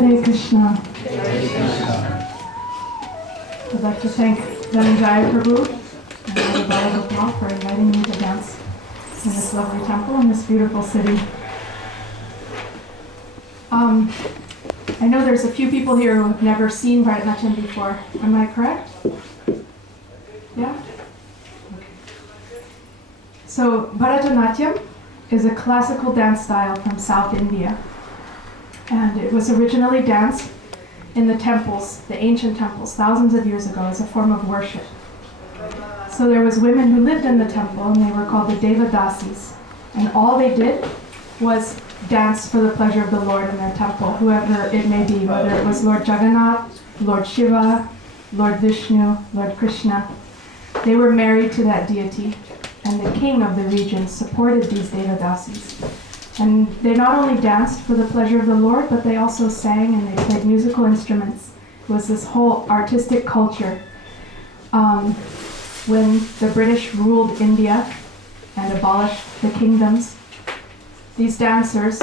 Hare Krishna. I'd like to thank Dhananjaya Prabhu and Lord Bharata for inviting me to dance in this lovely temple in this beautiful city. I know there's a few people here who have never seen Bharata Natyam before. Am I correct? Yeah? Okay. So Bharata Natyam is a classical dance style from South India. And it was originally danced in the temples, the ancient temples, thousands of years ago as a form of worship. So there was women who lived in the temple and they were called the Devadasis. And all they did was dance for the pleasure of the Lord in their temple, whoever it may be, whether it was Lord Jagannath, Lord Shiva, Lord Vishnu, Lord Krishna. They were married to that deity, and the king of the region supported these Devadasis. And they not only danced for the pleasure of the Lord, but they also sang and they played musical instruments. It was this whole artistic culture. When the British ruled India and abolished the kingdoms, these dancers,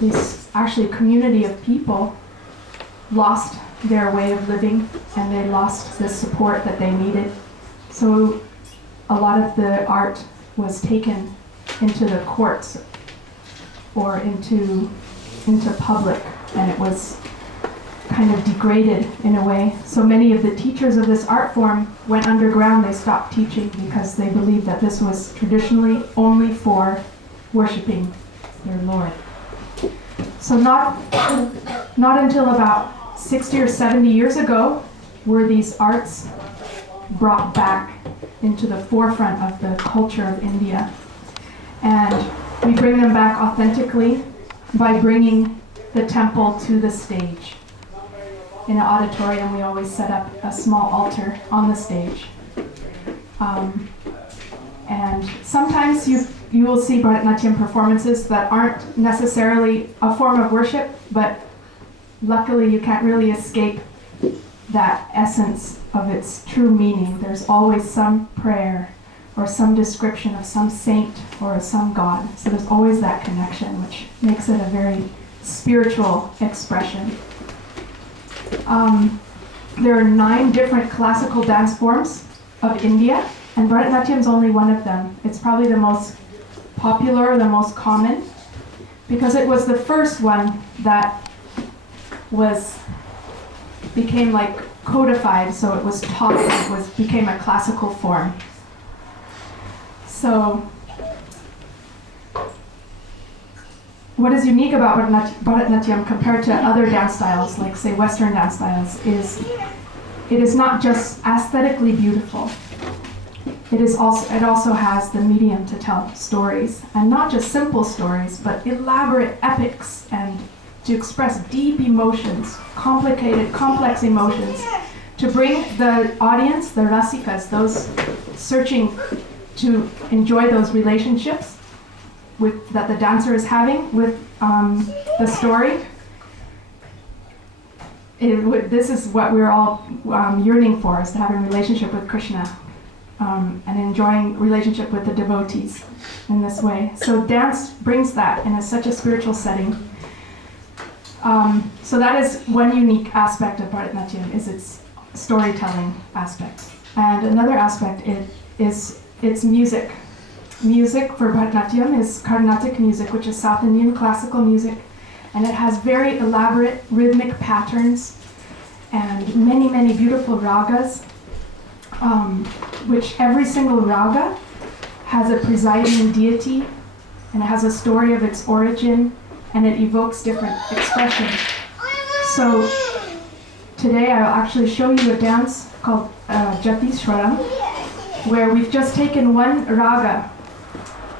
this actually community of people, lost their way of living and they lost the support that they needed. So a lot of the art was taken into the courts or into public, and it was kind of degraded in a way. So many of the teachers of this art form went underground. They stopped teaching because they believed that this was traditionally only for worshiping their Lord. So not until about 60 or 70 years ago were these arts brought back into the forefront of the culture of India. And we bring them back authentically by bringing the temple to the stage. In an auditorium, we always set up a small altar on the stage. And sometimes you will see Bharata Natyam performances that aren't necessarily a form of worship, but luckily you can't really escape that essence of its true meaning. There's always some prayer or some description of some saint or some god. So there's always that connection, which makes it a very spiritual expression. There are 9 different classical dance forms of India, and Bharata Natyam is only one of them. It's probably the most popular, the most common, because it was the first one that became like codified, so it was taught, became a classical form. So what is unique about Bharata Natyam compared to other dance styles, like say Western dance styles, is it is not just aesthetically beautiful. It also has the medium to tell stories, and not just simple stories, but elaborate epics, and to express deep emotions, complicated, complex emotions, to bring the audience, the rasikas, those searching to enjoy those relationships that the dancer is having with the story. This is what we're all yearning for, is to have a relationship with Krishna and enjoying relationship with the devotees in this way. So dance brings that in such a spiritual setting. So that is one unique aspect of Bharata Natyam, is its storytelling aspect. And another aspect is its music. Music for Bharata Natyam is Carnatic music, which is South Indian classical music, and it has very elaborate rhythmic patterns and many, many beautiful ragas, which every single raga has a presiding deity, and it has a story of its origin, and it evokes different expressions. So today I'll actually show you a dance called Jatishwaram, where we've just taken one raga,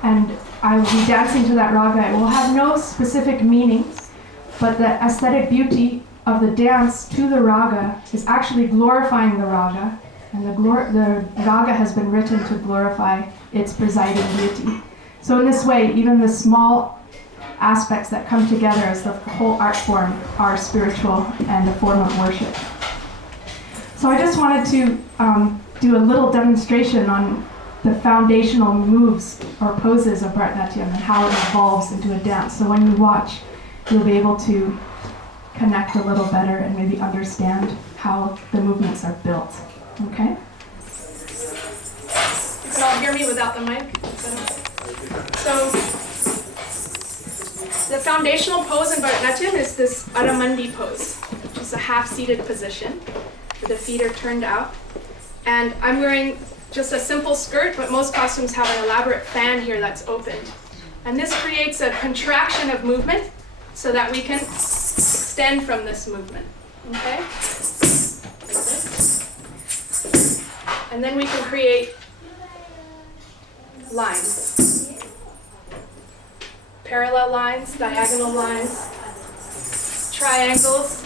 and I will be dancing to that raga. It will have no specific meaning, but the aesthetic beauty of the dance to the raga is actually glorifying the raga, and the raga has been written to glorify its presiding deity. So in this way, even the small aspects that come together as the whole art form are spiritual and a form of worship. So I just wanted to do a little demonstration on the foundational moves or poses of Bharata Natyam and how it evolves into a dance. So when you watch, you'll be able to connect a little better and maybe understand how the movements are built. Okay? You can all hear me without the mic? So, the foundational pose in Bharata Natyam is this Aramandi pose, which is a half-seated position where the feet are turned out. And I'm wearing just a simple skirt, but most costumes have an elaborate fan here that's opened. And this creates a contraction of movement so that we can extend from this movement. Okay? Like this. And then we can create lines. Parallel lines, diagonal lines, triangles.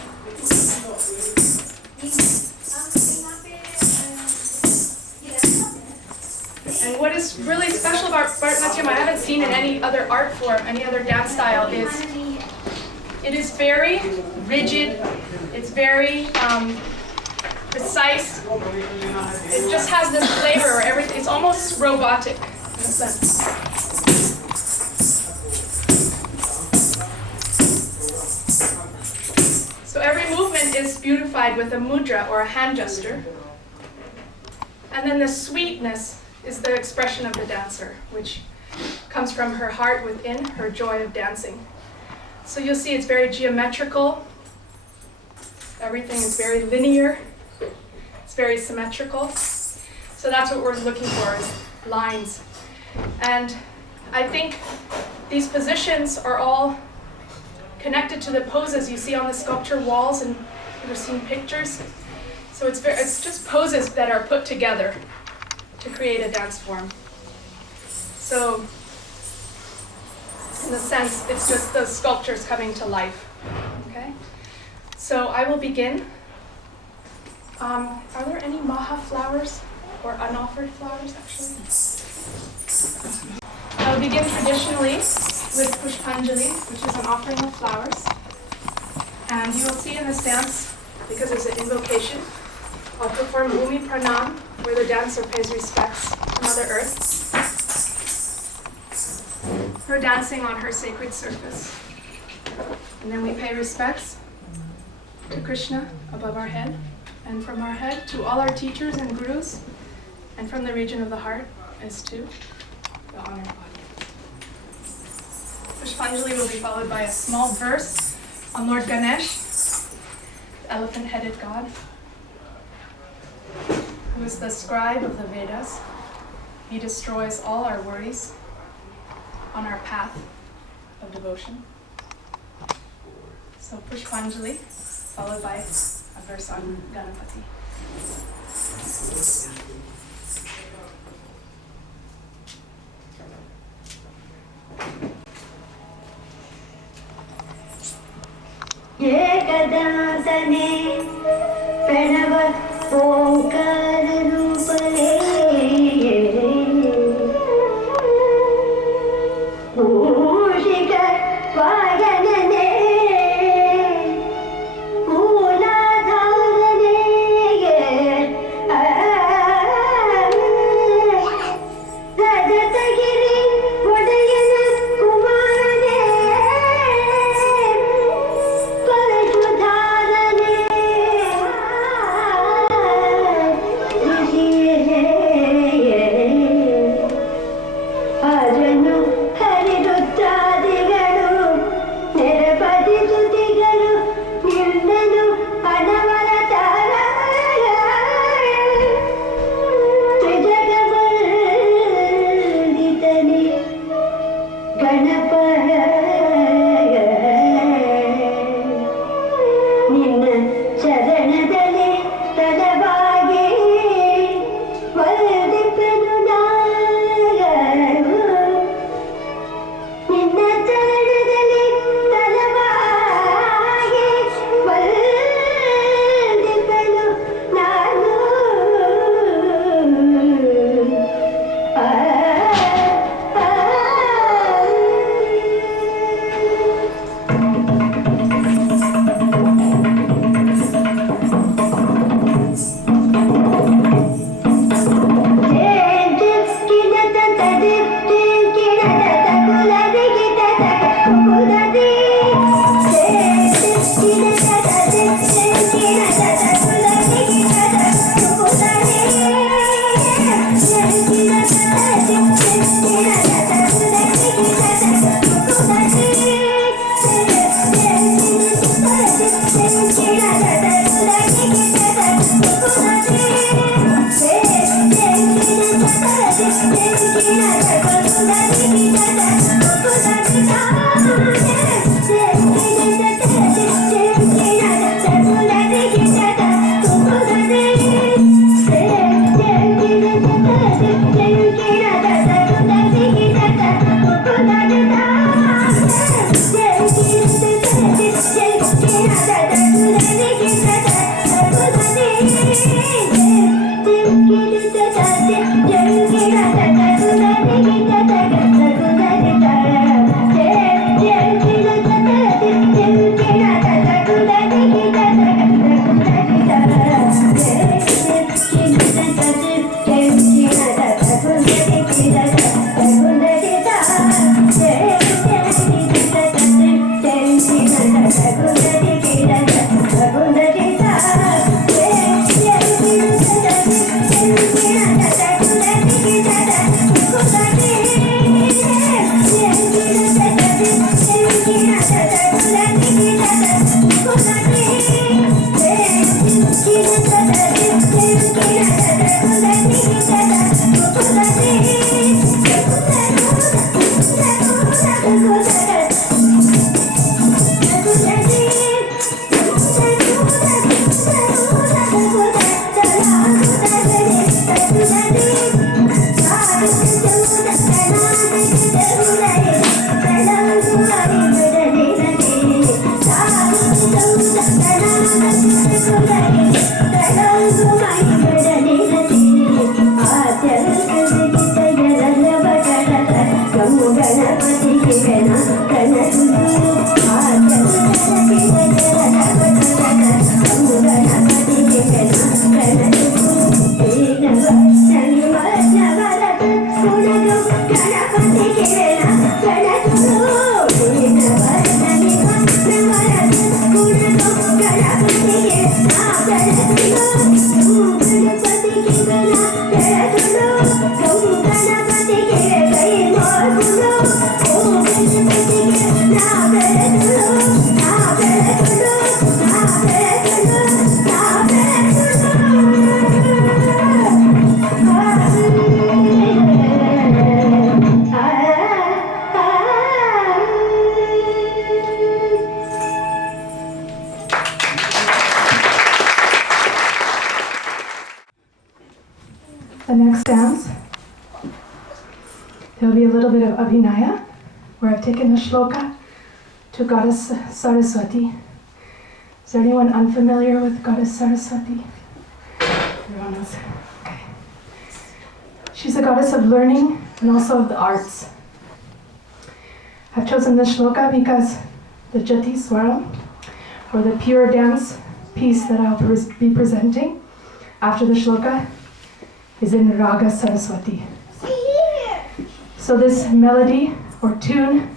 And what is really special about Bharata Natyam, I haven't seen in any other art form, any other dance style, is it is very rigid, it's very precise. It just has this flavor where everything, it's almost robotic in a sense. So every movement is beautified with a mudra or a hand gesture. And then the sweetness is the expression of the dancer, which comes from her heart within, her joy of dancing. So you'll see it's very geometrical. Everything is very linear. It's very symmetrical. So that's what we're looking for, is lines. And I think these positions are all connected to the poses you see on the sculpture walls, and you've seen pictures. So it's just poses that are put together to create a dance form. So in a sense, it's just the sculptures coming to life. Okay? So I will begin. Are there any maha flowers or unoffered flowers, actually? I will begin traditionally with Pushpanjali, which is an offering of flowers. And you will see in this dance, because it's an invocation, I'll perform Bhumi Pranam, where the dancer pays respects to Mother Earth for dancing on her sacred surface. And then we pay respects to Krishna above our head, and from our head to all our teachers and gurus, and from the region of the heart is to the honored audience. Pushpanjali will be followed by a small verse on Lord Ganesh, the elephant-headed god, who is the scribe of the Vedas. He destroys all our worries on our path of devotion. So Pushpanjali, followed by a verse on Ganapati. Ekadasane Pranava Omkara Rupale Ushika Vayanane Uladharane Radatagiri Vodayana Kumarane The next dance, there'll be a little bit of Abhinaya, where I've taken the shloka to Goddess Saraswati. Is there anyone unfamiliar with Goddess Saraswati? Everyone knows. Okay. She's a goddess of learning and also of the arts. I've chosen this shloka because the Jati Swaram, or the pure dance piece that I'll be presenting after the shloka, is in Raga Saraswati. So this melody or tune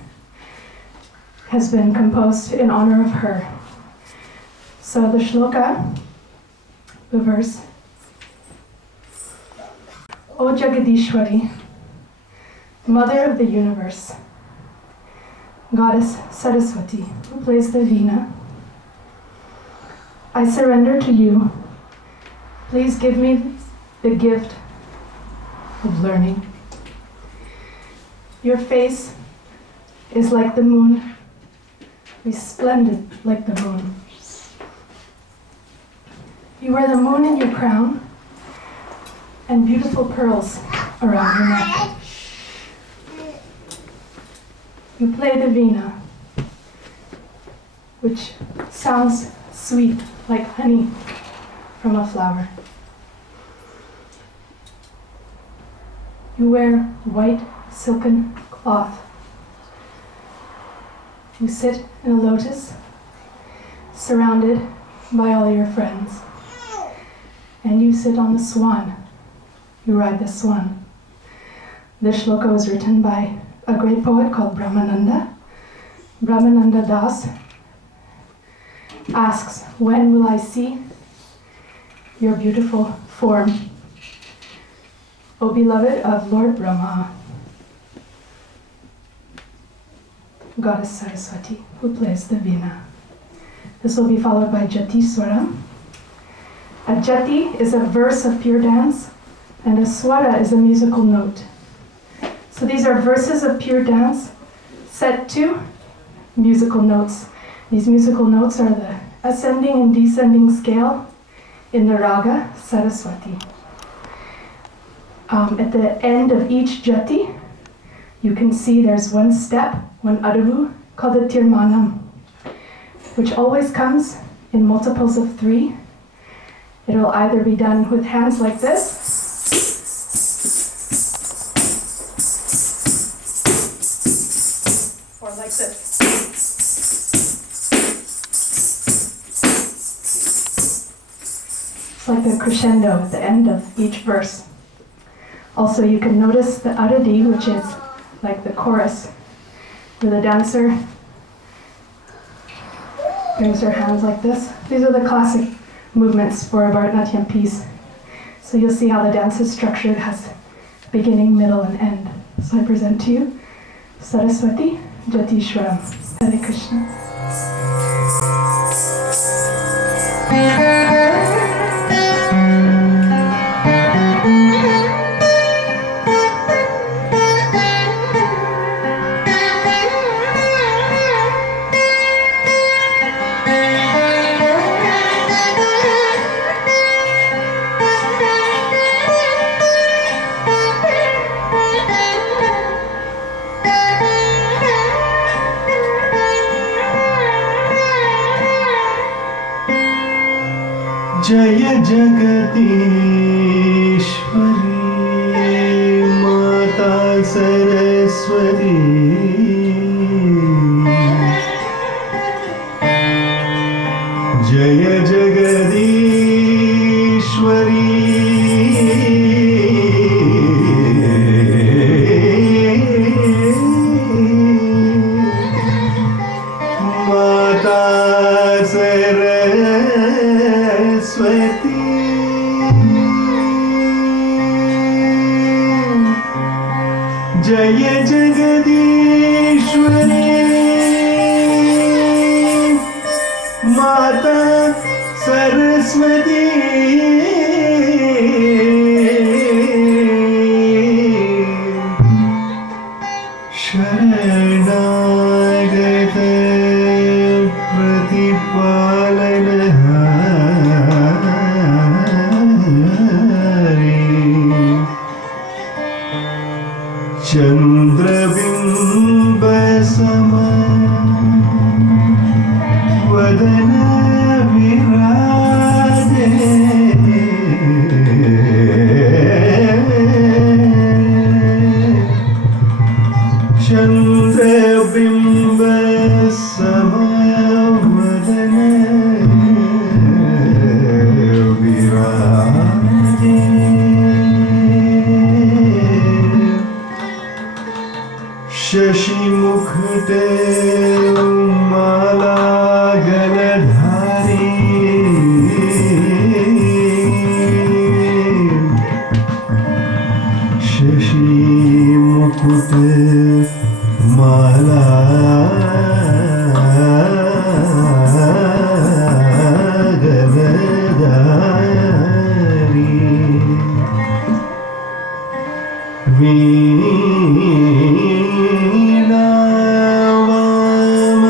has been composed in honor of her. So the shloka, the verse, O Jagadishwari, Mother of the Universe, Goddess Saraswati, who plays the veena, I surrender to you. Please give me the gift of learning. Your face is like the moon, resplendent like the moon. You wear the moon in your crown and beautiful pearls around your neck. You play the veena, which sounds sweet like honey from a flower. You wear white silken cloth. You sit in a lotus, surrounded by all your friends. And you sit on the swan. You ride the swan. This shloka was written by a great poet called Brahmananda. Brahmananda Das asks, when will I see your beautiful form, O beloved of Lord Brahma? goddess Saraswati, who plays the veena. This will be followed by Jati Swaram. A Jati is a verse of pure dance, and a Swara is a musical note. So these are verses of pure dance set to musical notes. These musical notes are the ascending and descending scale in the raga Saraswati. At the end of each jati, you can see there's one step, one adavu, called a tirmanam, which always comes in multiples of 3. It'll either be done with hands like this, or like this. It's like the crescendo at the end of each verse. Also, you can notice the aradi, which is like the chorus, where the dancer brings her hands like this. These are the classic movements for a Bharata Natyam piece. So you'll see how the dance is structured, has beginning, middle, and end. So I present to you Saraswati Jatishwaram. Hare Krishna. जय जगदीश्वरी माता सरस्वती जय जगदीश्वरी माता सरस्वती जय जगदीश्वरी माता सरस्वती शरणागत प्रतिपालनहारी चंद्रबिंब सम वदन विराजे चंद्रबिंब सम वदन विराजे शशि मुकुट माला गलधारी शशि मुकुट माला गलधारी वीणावाम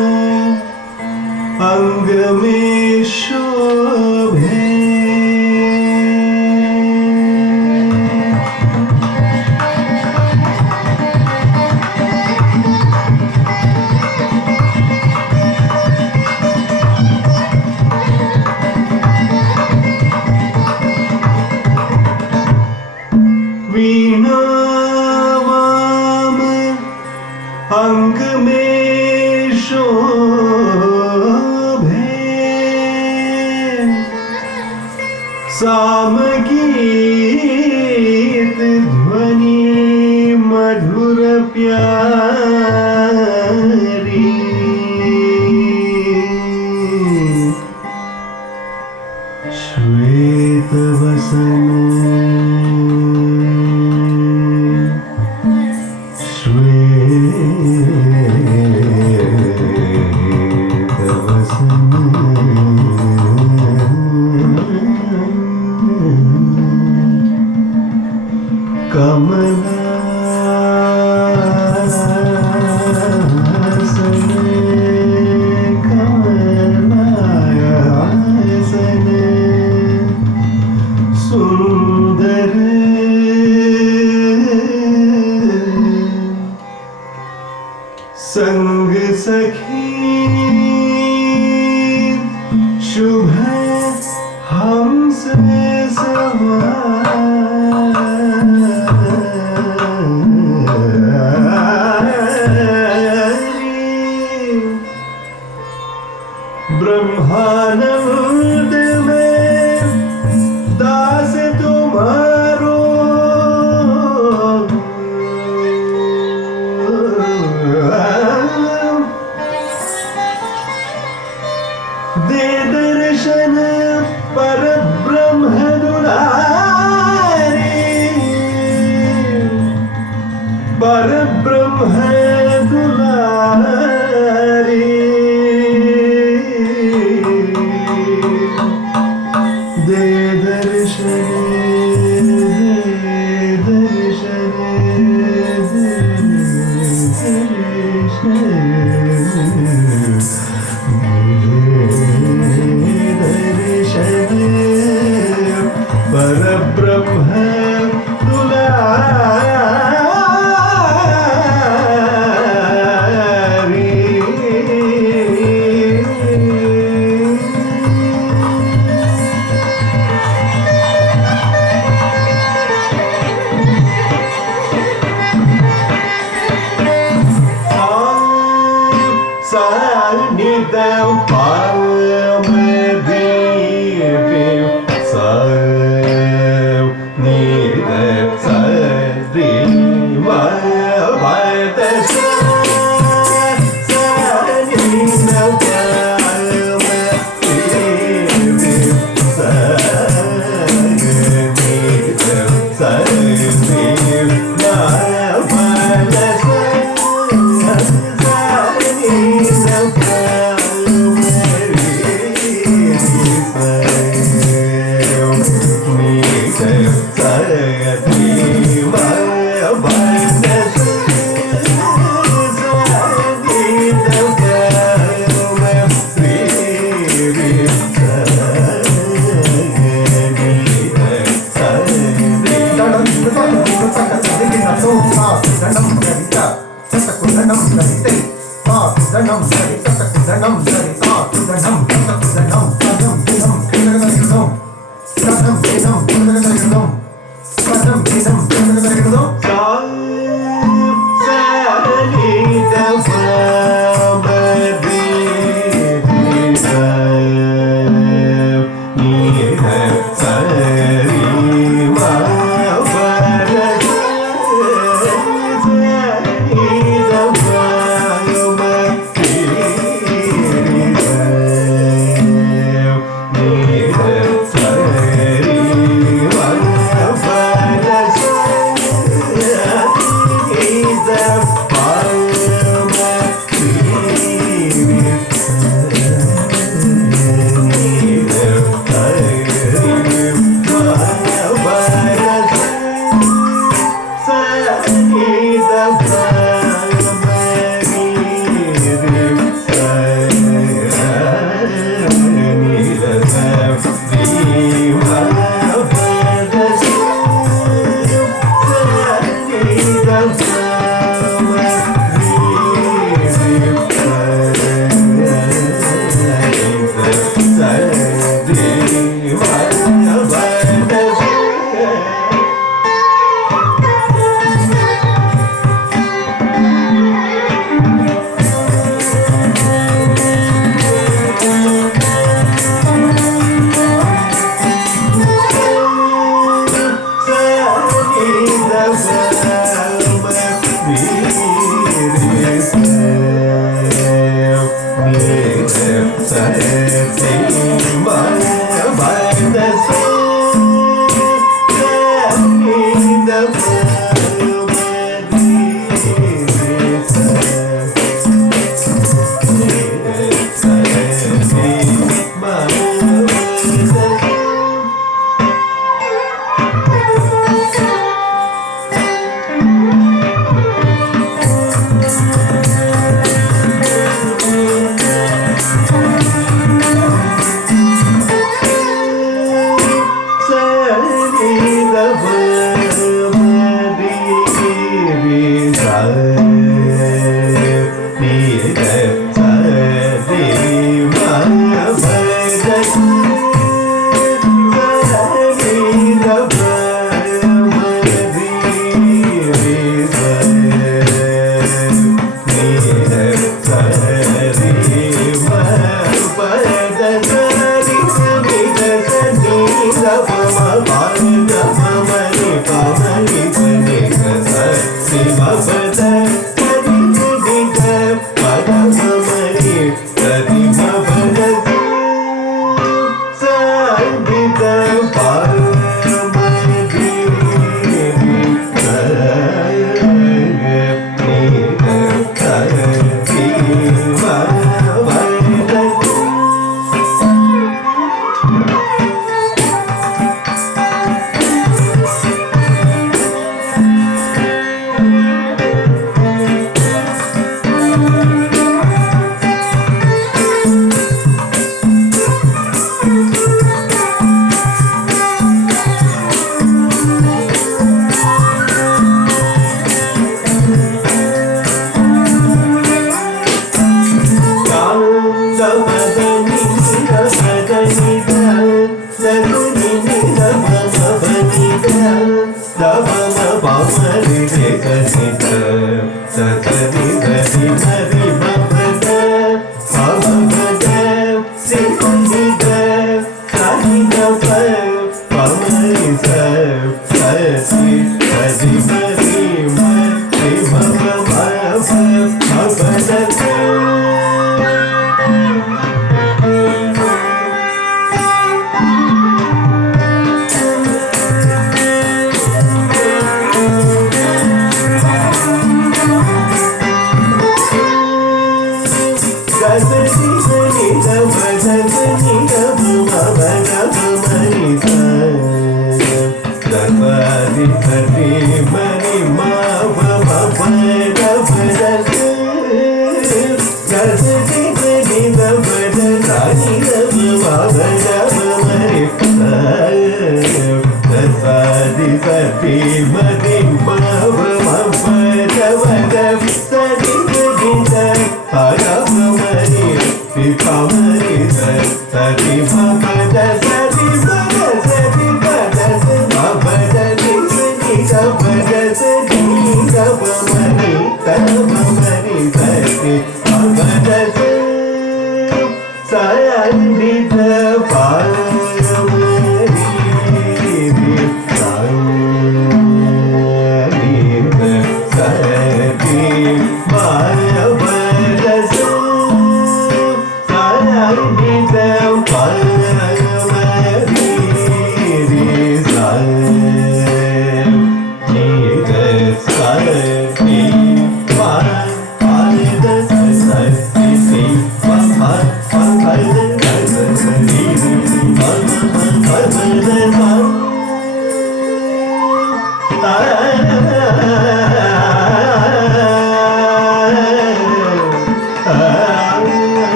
अंग में शोभे वीणावाम अंग में शोभे सामगीत ध्वनि मधुर प्यारी श्वेत वसन श्वेत संग सखी शुभ हमसे सवारी ब्रह्मानंद में दास तुम्हारो दे दर्शन पर ब्रह्म दुलारी पर ब्रह्म दुलारी दे दर्शन दे दर्शन परब्रह्म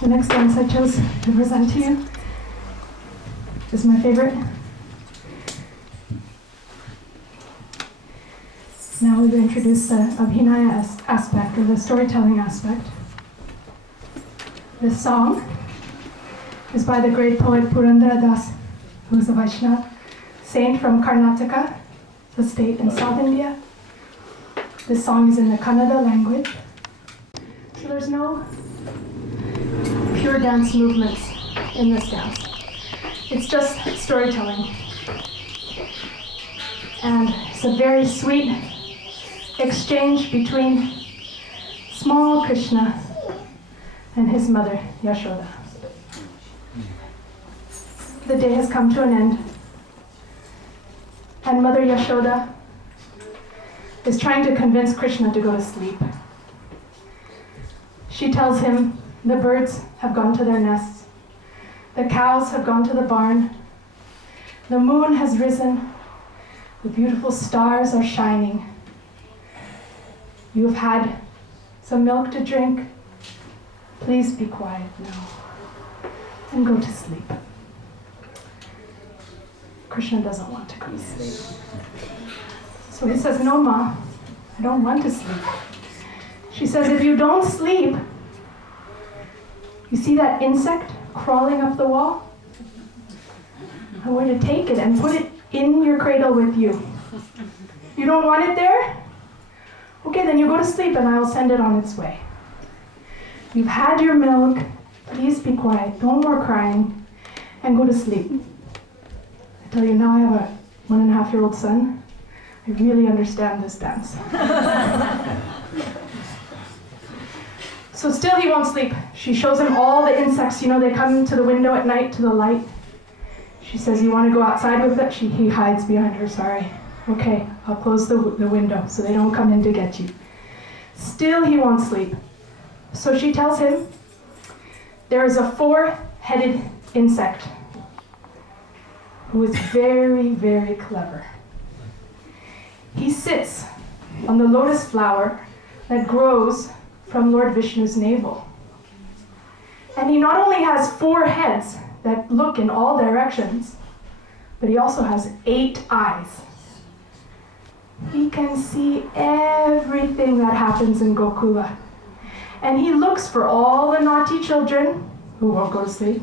The next dance I chose to present to you is my favorite. Now we've introduced the Abhinaya aspect, or the storytelling aspect. This song is by the great poet Purandara Das, who is a Vaishnava saint from Karnataka, the state in South India. This song is in the Kannada language. So there's no pure dance movements in this dance. It's just storytelling. And it's a very sweet exchange between small Krishna and his mother, Yashoda. The day has come to an end, and Mother Yashoda is trying to convince Krishna to go to sleep. She tells him the birds have gone to their nests, the cows have gone to the barn, the moon has risen, the beautiful stars are shining. You have had some milk to drink. Please be quiet now and go to sleep. Krishna doesn't want to go to sleep. So he says, no, Ma, I don't want to sleep. She says, if you don't sleep, you see that insect crawling up the wall? I'm going to take it and put it in your cradle with you. You don't want it there? Okay, then you go to sleep and I'll send it on its way. You've had your milk. Please be quiet. No more crying. And go to sleep. I tell you, now I have a 1.5-year-old son. I really understand this dance. So still he won't sleep. She shows him all the insects. You know, they come to the window at night to the light. She says, you want to go outside with it? He hides behind her, sorry. Okay, I'll close the window so they don't come in to get you. Still he won't sleep. So she tells him, there is a 4-headed insect who is very, very clever. He sits on the lotus flower that grows from Lord Vishnu's navel. And he not only has 4 heads, that look in all directions, but he also has 8 eyes. He can see everything that happens in Gokula. And he looks for all the naughty children who won't go to sleep.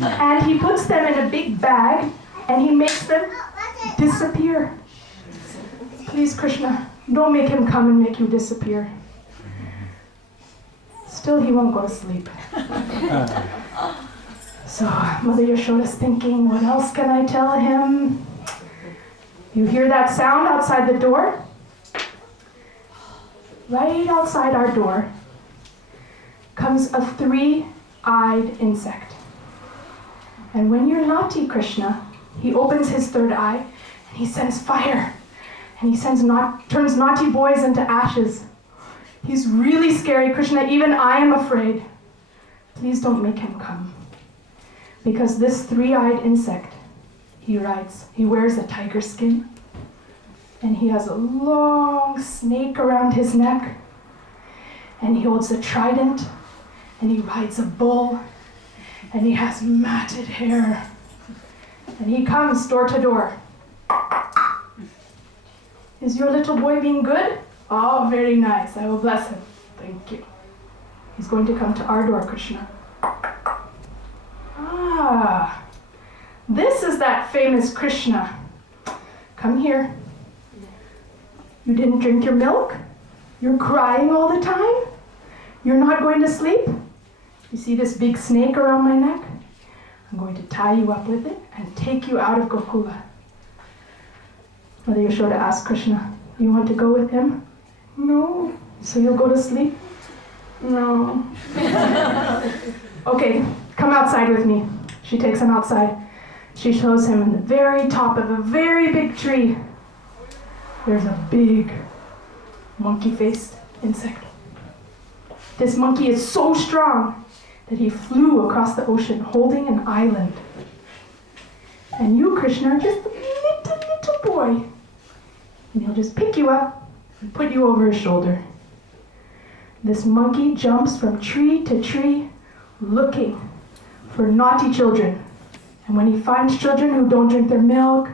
And he puts them in a big bag and he makes them disappear. Please, Krishna, don't make him come and make you disappear. Still, he won't go to sleep. So Mother Yashoda's thinking, what else can I tell him? You hear that sound outside the door? Right outside our door comes a 3-eyed insect. And when you're naughty, Krishna, he opens his 3rd eye and he sends fire. And he turns naughty boys into ashes. He's really scary, Krishna. Even I am afraid. Please don't make him come. Because this 3-eyed insect, he wears a tiger skin. And he has a long snake around his neck. And he holds a trident. And he rides a bull. And he has matted hair. And he comes door to door. Is your little boy being good? Oh, very nice. I will bless him. Thank you. He's going to come to our door, Krishna. Ah, this is that famous Krishna. Come here. You didn't drink your milk? You're crying all the time? You're not going to sleep? You see this big snake around my neck? I'm going to tie you up with it and take you out of Gokula. Mother Yashoda asked Krishna, you want to go with him? No. So you'll go to sleep? No. Okay, come outside with me. She takes him outside. She shows him in the very top of a very big tree. There's a big monkey-faced insect. This monkey is so strong that he flew across the ocean holding an island. And you, Krishna, are just a little boy. And he'll just pick you up and put you over his shoulder. This monkey jumps from tree to tree looking for naughty children. And when he finds children who don't drink their milk,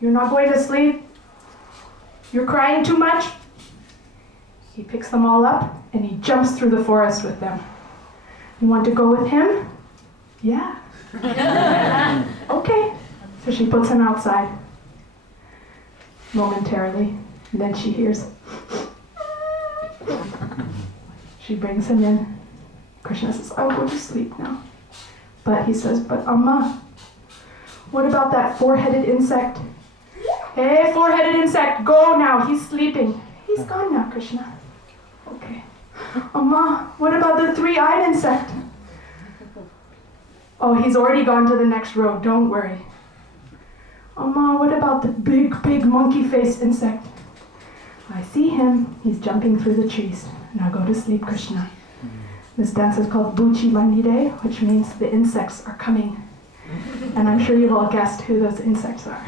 you're not going to sleep, you're crying too much, he picks them all up and he jumps through the forest with them. You want to go with him? Yeah. Okay. So she puts him outside momentarily, and then she hears. She brings him in. Krishna says, I'll go to sleep now. But he says, but Amma, what about that 4-headed insect? Hey, 4-headed insect, go now, he's sleeping. He's gone now, Krishna. Okay. Amma, what about the 3-eyed insect? Oh, he's already gone to the next road, don't worry. Amma, what about the big monkey-faced insect? I see him, he's jumping through the trees. Now go to sleep, Krishna. This dance is called Buchi Bandide, which means the insects are coming. And I'm sure you've all guessed who those insects are.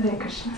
Hare Krishna.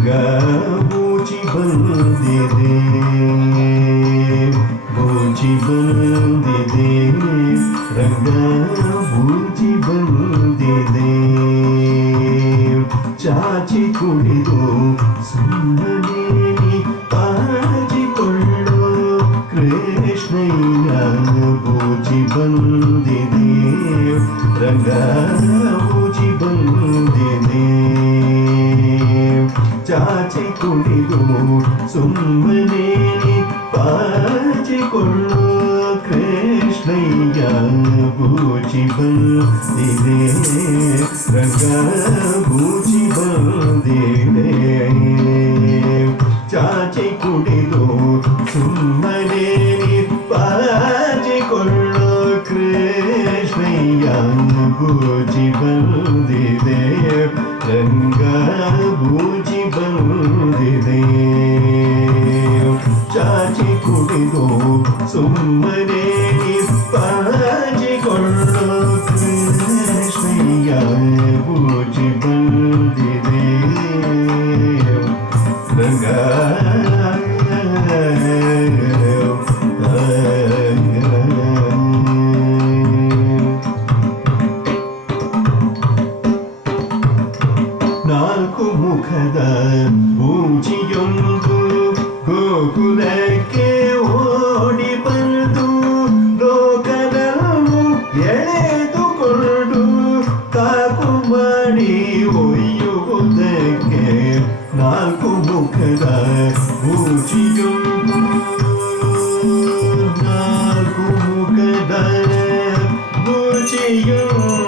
ರಂಗ ಬೂಚಿ ಬಂದಿದೆ ಬೂಚಿ ಬಂದಿದೆ ರಂಗ ಬೂಚಿ ಬಂದಿದೆ ಚಾಚಿ ಕುಡಿದು ಸುಮ್ಮನೆ ಪಾಚಿಕೊಳ್ಳೋ ಕೃಷ್ಣಯ್ಯ ಬೂಚಿ ಬಂದಿದೆ ರಂಗ ಬೂಚಿ ಬಂದಿದೆ ಚಾಚಿ ಕುಡಿದು ಸುಮ್ಮನೆ ಪಾಚಿಕೊಳ್ಳೋ ಕೃಷ್ಣಯ್ಯ ಬೂಚಿ ಬಂದಿದೆ ರಂಗ ಬೂಚಿ ಬಂದಿದೆ ಚಾಚಿ ಕುಡಿದು ಸುಮ್ಮನೆ ಪಾಚಿಕೊಳ್ಳೋ ಕೃಷ್ಣಯ್ಯ ಬೂಚಿ ಬಂದಿದೆ ರಂಗ ಬೂಚಿ ಬಂದಿದೆ ಚಾಚಿ ಕುಡಿದು ಸುಮ್ಮನೆ ಪಾಚಿಕೊಳ್ಳೋ ಕೃಷ್ಣಯ್ಯ ಬೂಚಿ ಬಂದಿದೆ ರಂಗ ನಾಲ್ಕು ಮುಖದ ಬೂಚಿಯೊಂದು ಗೋಕುಲಕ್ಕೆ ಓಡಿ ಬಂದು ಲೋಕದಲ್ಲೂ ಎಳೆದುಕೊಂಡು ತಾಕು ಮಾಡಿ ಒಯ್ಯುವುದಕ್ಕೆ ನಾಲ್ಕು ಮುಖದ ಬೂಚಿಯೊಂದು ನಾಲ್ಕು ಮುಖದ ಬೂಚಿಯೊಂದು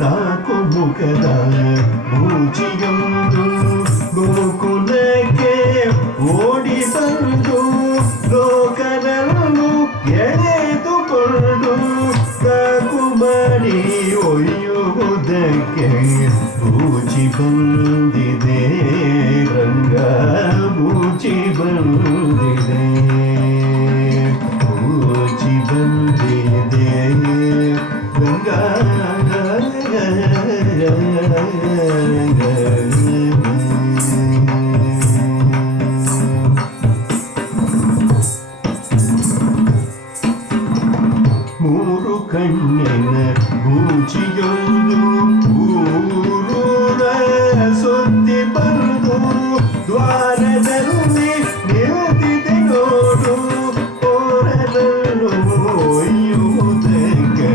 ನಾಲ್ಕು ಮುಖದ ಬೂಚಿಯೊಂದು ಗೋಕುಲಕ್ಕೆ ಓಡಿ ಬಂದು ಲೋಕದಲ್ಲೂ ಎಳೆದುಕೊಂಡು ತಾಕು ಮಾಡಿ ಒಯ್ಯುವುದಕ್ಕೆ ಬೂಚಿ ಬಂದಿದೆ ರಂಗ ಬೂಚಿ ಬಂದಿದೆ ಬೂಚಿ ಬಂದಿದೆ ರಂಗ ಮೂರು ಕಣ್ಣಿನ ಬೂಚಿಯೊಂದು ಊರೂರ ಸುದ್ದಿ ಬಂದು ದ್ವಾರದಲ್ಲಿ ನಿಂತಿದೆ ನೋಡು ಓರದನ್ನು ಒಯ್ಯುವುದಕ್ಕೆ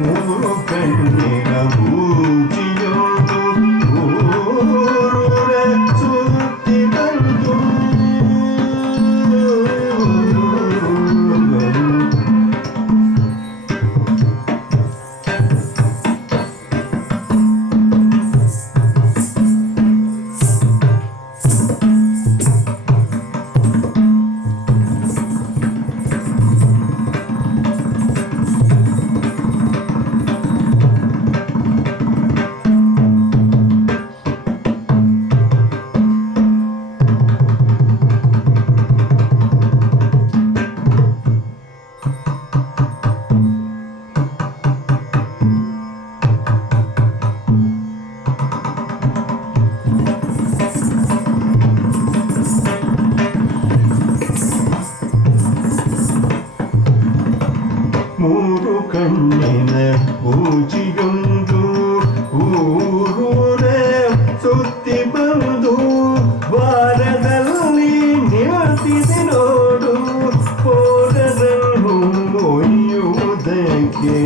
ಮೂರು ಕಣ್ಣಿನ ಬೂಚಿಯೊಂದು ಊರೂರ ಸುದ್ದಿ ಬಂದು ಮೂರು ಕಣ್ಣಿನ ಮೂಚಿಯೊಂದು ಊರೂರ ಸುತ್ತಿ ಬಂದು ವಾರದಲ್ಲಿ ನಿಲ್ತಿದೆ ನೋಡು ಹೋರದನ್ನು ಒಯ್ಯುವುದಕ್ಕೆ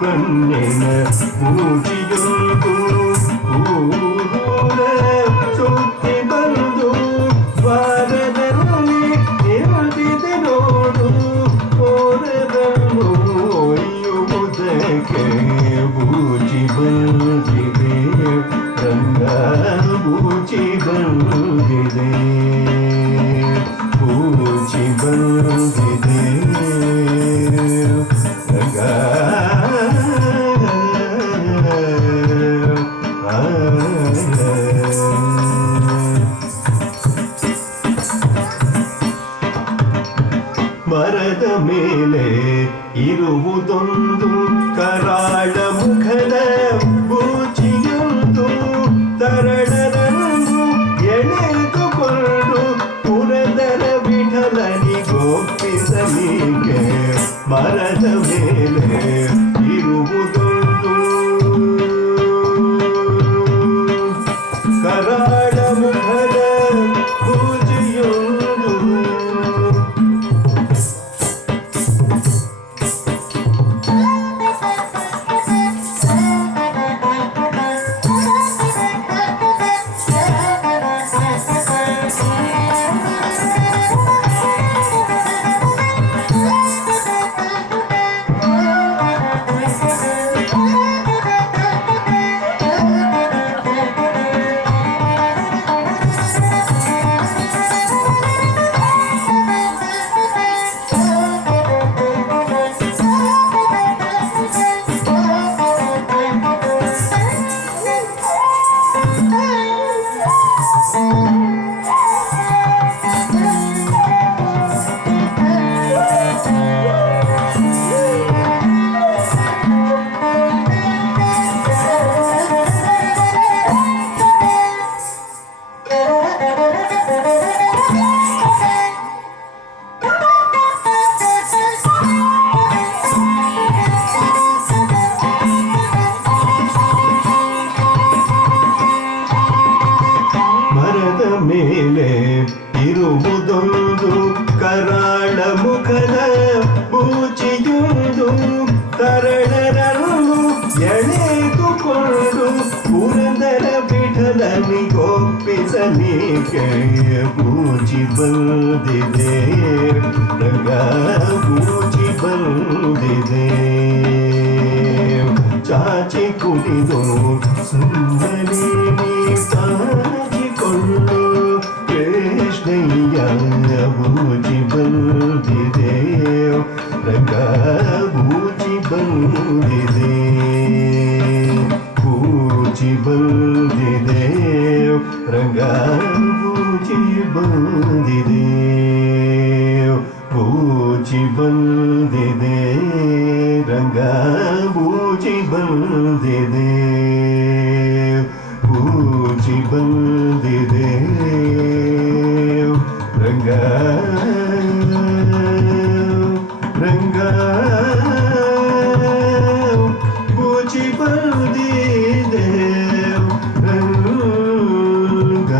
ಕಣ್ಣಿನ ಮೂಚಿಯೊಂದು ಊರೂರ ಸುತ್ತಿ ಬಂದು ವಾರದಲ್ಲಿ ನಿಲ್ತಿದೆ ನೋಡು ಹೋರದನ್ನು ಒಯ್ಯುವುದಕ್ಕೆ ಬೂಚಿ ಬಂದಿದೆ ರಂಗ ಬೂಚಿ ಬಂದಿದೆ ಬೂಚಿ ಬಂದಿದೆ ರಂಗ ಮರದ ಮೇಲೆ ಇರುವುದೊಂದು ಕರಾಳ ಮುಖದ ಬೂಚಿಯೊಂದು ತರಳರನ್ನು ಎಳೆದುಕೊಂಡು ಪುರದರ ವಿಠಲನಿಗೊಪ್ಪಿಸಲಿಕ್ಕೆ ಮರದ ಮೇಲೆ ಇರುವುದೊಂದು ಕರಾಳ ಮುಖದ ಬೂಚಿಯೊಂದು ಮೇಲೆ ಇರುವುದೊಂದು ಕರಾಳ ಮುಖದ ಬೂಚಿಯೊಂದು ತರಳರನ್ನು ಎಳೆದುಕೊಂಡು ಪುರಂದರ ವಿಠಲನಿಗೊಪ್ಪಿಸಲಿಕ್ಕೆ ಬೂಚಿ ಬಂದಿದೆ ರಂಗ ಬೂಚಿ ಬಂದಿದೆ ಚಾಚಿ ಕುಡಿದು ಸುಂದರಿ ಸಾಚಿಕೊಂಡು ಕೃಷ್ಣಯ್ಯ ಬೂಚಿ ಬಂದಿದೆ ರಂಗ ಬೂಚಿ ಬಂದಿದೆ ಬೂಚಿ ಬಂದಿದೆ ರಂಗ ಬೂಚಿ ಬಂದಿದೆ ಬೂಚಿ ಬಂದಿದೆ ರಂಗ ಬೂಚಿ ಬಂದಿದೆ ಬೂಚಿ ಬಂದಿದೆ ರಂಗ ರಂಗ ಬೂಚಿ ಬಂದಿದೆ ರಂಗ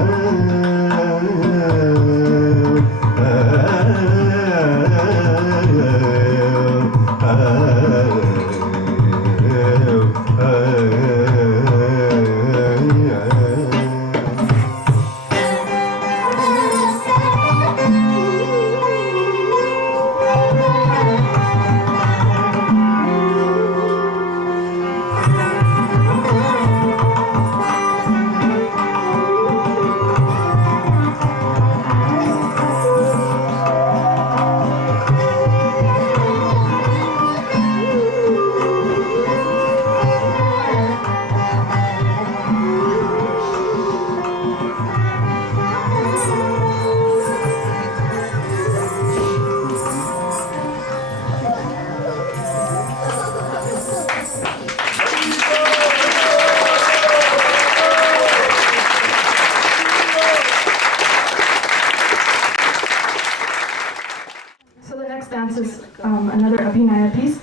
is another Abhinaya piece.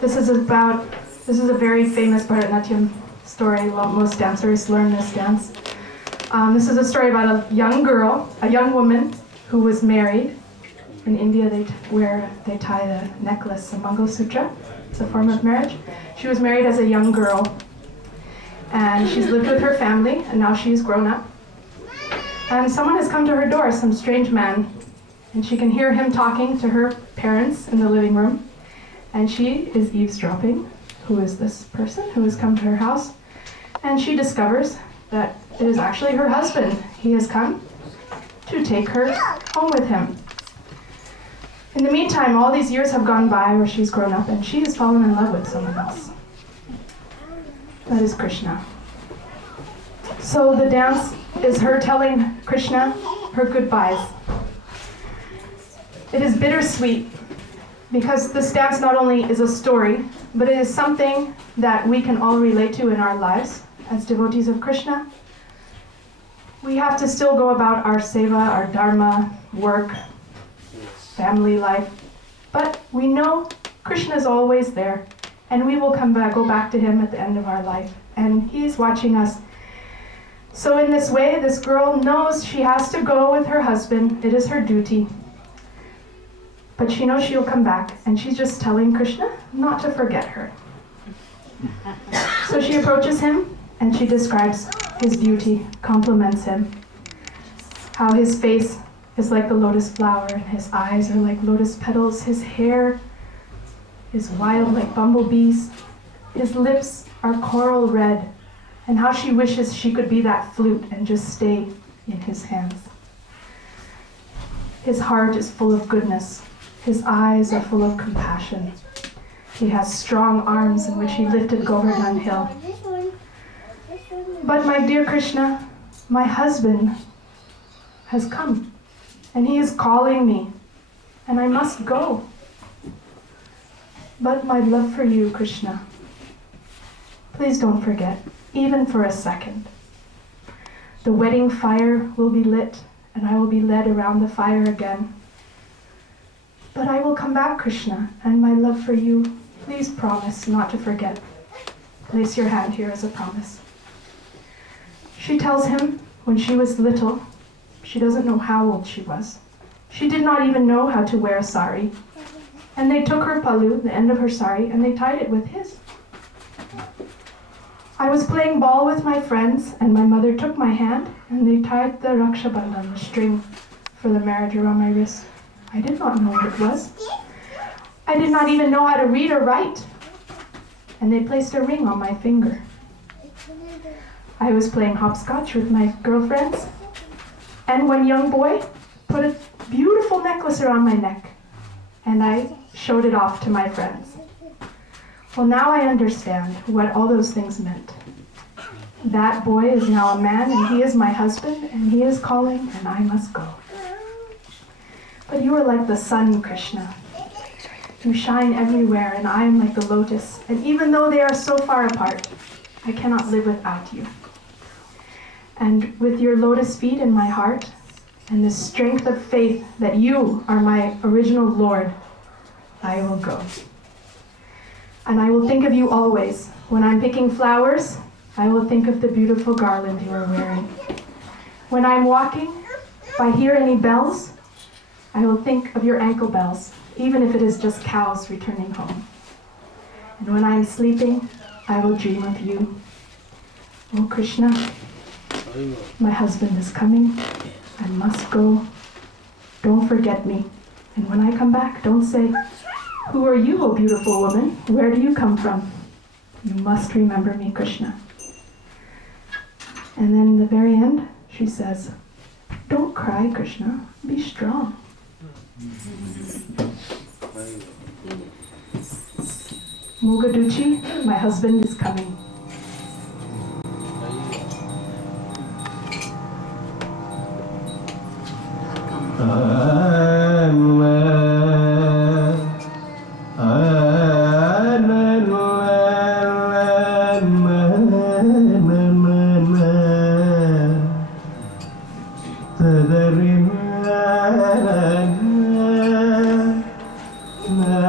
This is a very famous Bharata Natyam story. Well, most dancers learn this dance. This is a story about a young girl, a young woman who was married. In India, they tie the necklace, a Mangal Sutra. It's a form of marriage. She was married as a young girl, and she's lived with her family, and now she's grown up. And someone has come to her door, some strange man, and she can hear him talking to her parents in the living room, and she is eavesdropping. Who is this person who has come to her house? And she discovers that it is actually her husband. He has come to take her home with him. In the meantime, all these years have gone by where she's grown up and she has fallen in love with someone else. That is Krishna. So the dance is her telling Krishna her goodbyes. It is bittersweet because this dance not only is a story, but it is something that we can all relate to in our lives as devotees of Krishna. We have to still go about our seva, our dharma, work, family life, but we know Krishna is always there, and we will go back to him at the end of our life, and he's watching us. So in this way, this girl knows she has to go with her husband. It is her duty, but she knows she'll come back, and she's just telling Krishna not to forget her. So she approaches him, and she describes his beauty, compliments him, how his face is like the lotus flower, and his eyes are like lotus petals, his hair is wild like bumblebees, his lips are coral red, and how she wishes she could be that flute and just stay in his hands. His heart is full of goodness, his eyes are full of compassion. He has strong arms in which he lifted Govardhan Hill. But my dear Krishna, my husband has come. And he is calling me, and I must go. But my love for you, Krishna, please don't forget, even for a second. The wedding fire will be lit, and I will be led around the fire again. But I will come back, Krishna, and my love for you, please promise not to forget. Place your hand here as a promise. She tells him when she was little, she doesn't know how old she was. She did not even know how to wear a sari. And they took her palu, the end of her sari, and they tied it with his. I was playing ball with my friends, and my mother took my hand, and they tied the Raksha Bandhan, the string for the marriage around my wrist. I did not know what it was. I did not even know how to read or write. And they placed a ring on my finger. I was playing hopscotch with my girlfriends, and one young boy put a beautiful necklace around my neck, and I showed it off to my friends. Well, now I understand what all those things meant. That boy is now a man, and he is my husband, and he is calling, and I must go. But you are like the sun, Krishna. You shine everywhere, and I am like the lotus, and even though they are so far apart, I cannot live without you. And with your lotus feet in my heart, and the strength of faith that you are my original Lord, I will go. And I will think of you always. When I'm picking flowers, I will think of the beautiful garland you are wearing. When I'm walking, if I hear any bells, I will think of your ankle bells, even if it is just cows returning home. And when I'm sleeping, I will dream of you. Oh Krishna, my husband is coming. I must go. Don't forget me. And when I come back, don't say, "Who are you, O beautiful woman? Where do you come from?" You must remember me, Krishna. And then in the very end, she says, "Don't cry, Krishna. Be strong." Mugaduchi, my husband is coming. Na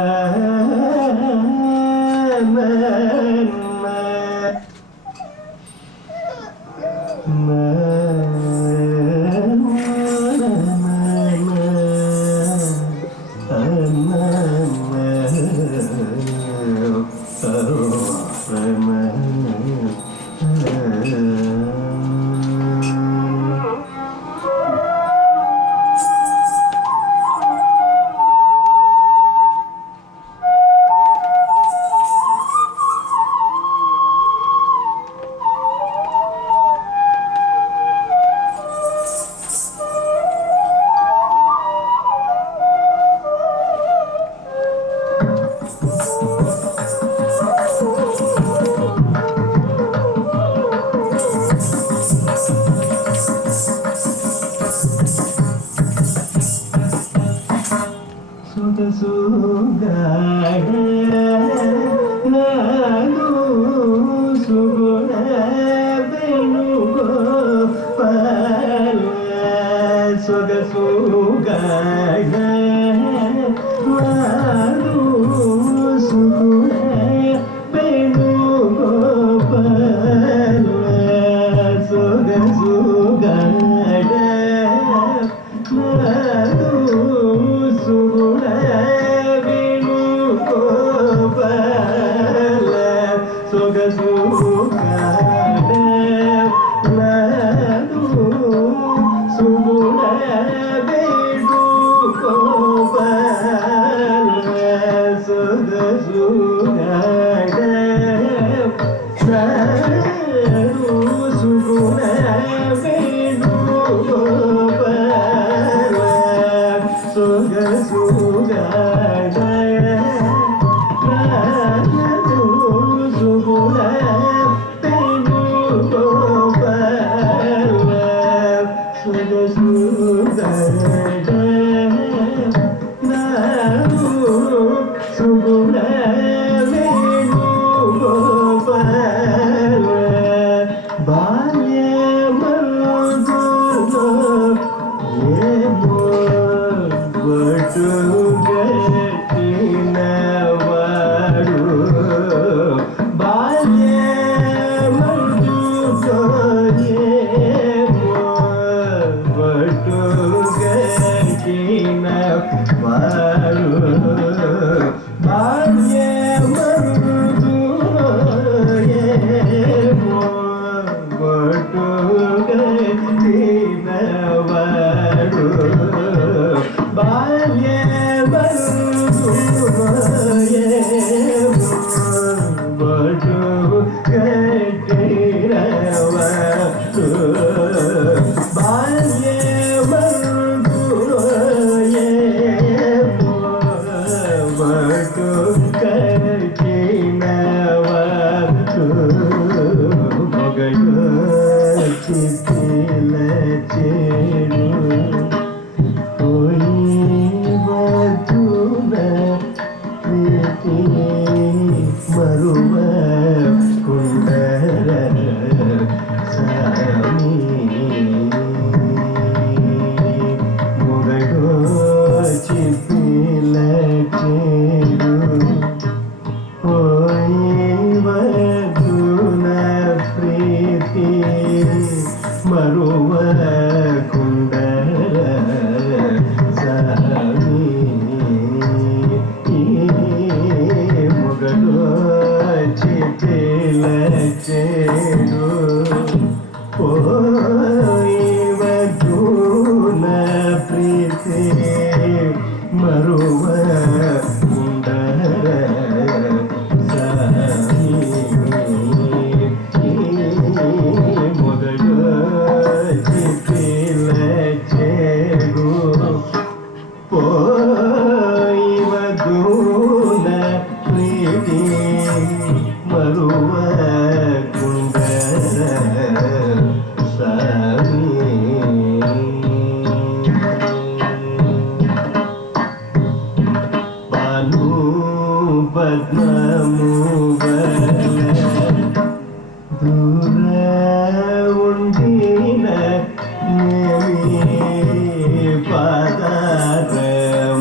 పాదార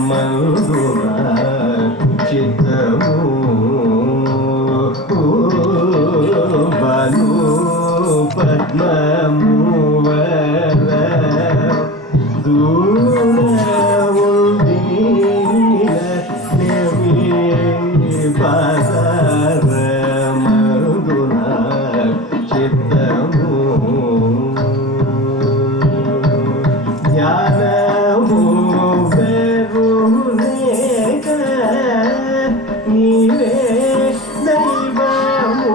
మధుర పరమగుణ చిత్తము ధ్యానము వెరులేక నీవే దైవము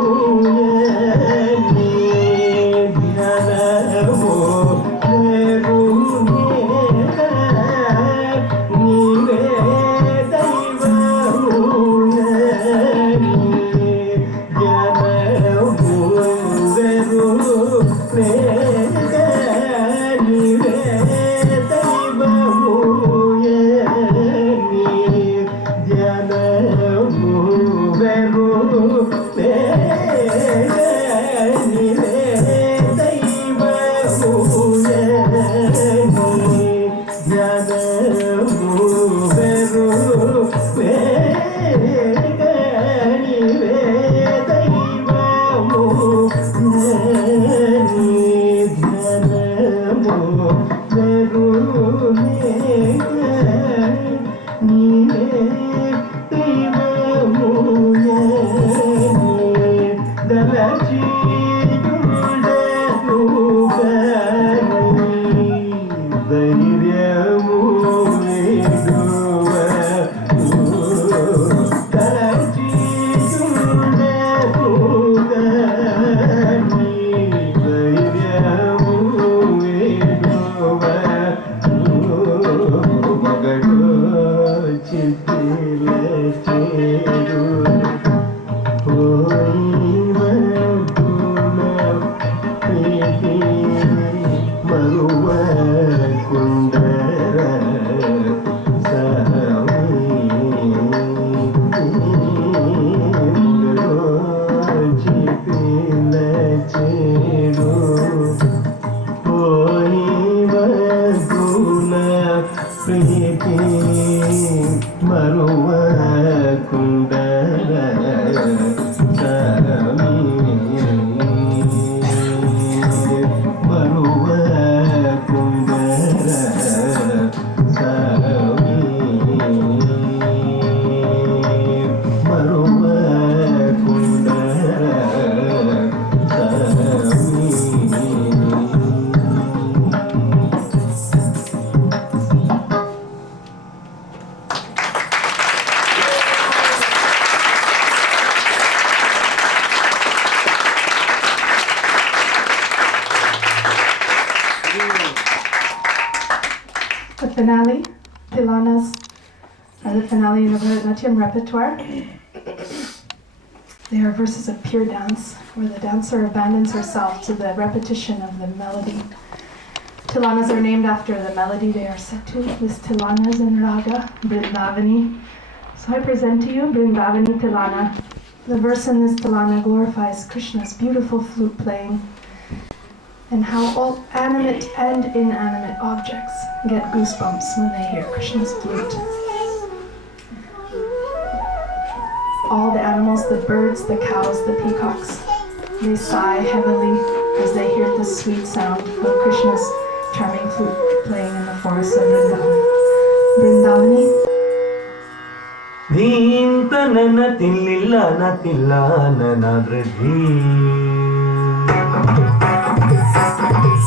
ధ్యానము వెరులేక నీవే దైవము ధ్యానము వెరులేక నీవే దైవము ధ్యానము వెరులేక నీవే దైవము ధ్యానము వెరులేక నీవే దైవము ధ్యానము వెరులేక నీవే దైవము దళచి ధైర్యము మరువ కుండర మరువ కుండర మరువ కుండర The finale, Tilanas, the finale in the Bharata Natyam repertoire. They are verses of pure dance, where the dancer abandons herself to the repetition of the melody. Tilanas are named after the melody they are set to. This Tilana is in Raga, Brindavani. So I present to you Brindavani Tilana. The verse in this Tilana glorifies Krishna's beautiful flute playing, and how all animate and inanimate objects get goosebumps when they hear Krishna's flute. All the animals, the birds, the cows, the peacocks, they sigh heavily as they hear the sweet sound of Krishna's charming flute playing in the forests of Vrindavan. Vrindavani. ಧೀಂತನನ ತಿಲ್ಲಿಲ್ಲನ ತಿಲ್ಲನ ದೃಢಿ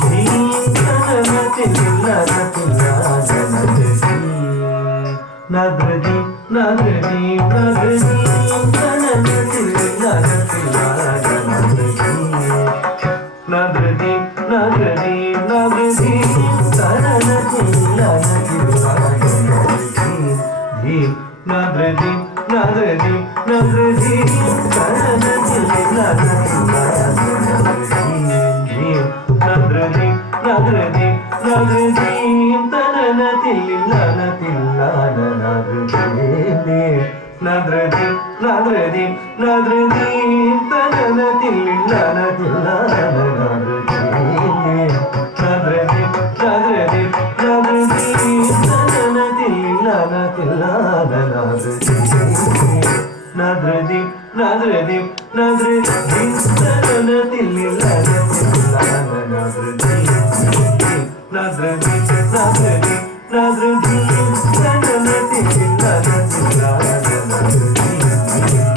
ಧೀಂತನನ ತಿಲ್ಲಿಲ್ಲನ ತಿಲ್ಲನ ದೃಢಿ ನದೃಢಿ ನದೃಢಿ ನದೃಢಿ ತನನ ತಿಲ್ಲಿಲ್ಲನ ತಿಲ್ಲನ ದೃಢಿ ನದೃಢಿ ನದೃಢಿ ನದೃಢಿ ತನನ ತಿಲ್ಲನ ತಿಲ್ಲನ ದೃಢಿ Nadradi, nadradi, nadradi, nadradi, nadradi, nadradi, nadradi, nadradi, nadradi, nadradi, nadradi, Nadradi, nadradi, nadradi, nadradi, nadradi, nadradi, nadradi,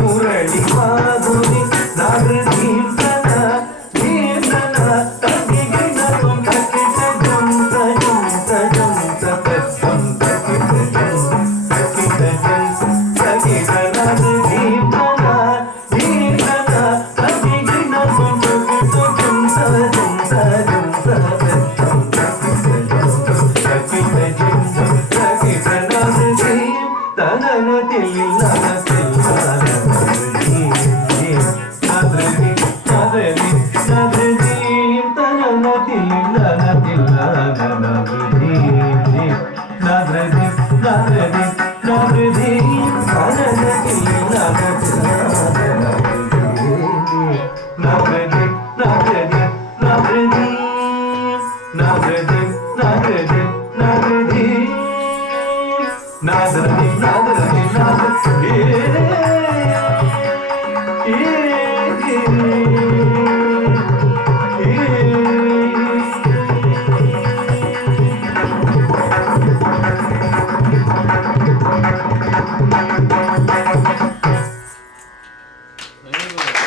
Murali Very good.